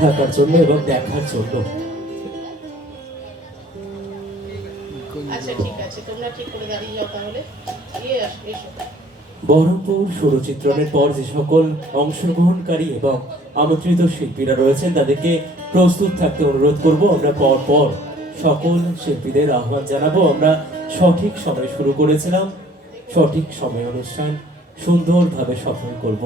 থাকার জন্য এবং দেখার জন্য। আচ্ছা ঠিক আছে তোমরা ঠিক করে দাঁড়িয়ে যাও তাহলে। এসো। বহরমপুর সুরচিত্রণের পর যে সকল অংশগ্রহণকারী এবং আমন্ত্রিত শিল্পীরা রয়েছেন তাদেরকে প্রস্তুত থাকতে অনুরোধ করব। আমরা পর পর সকল শিল্পীদের আহ্বান জানাব। আমরা সঠিক সময় শুরু করেছিলাম। সঠিক সময় অনুষ্ঠান সুন্দরভাবে সফল করব।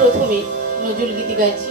প্রথমে নজরুল গীতি গাইছি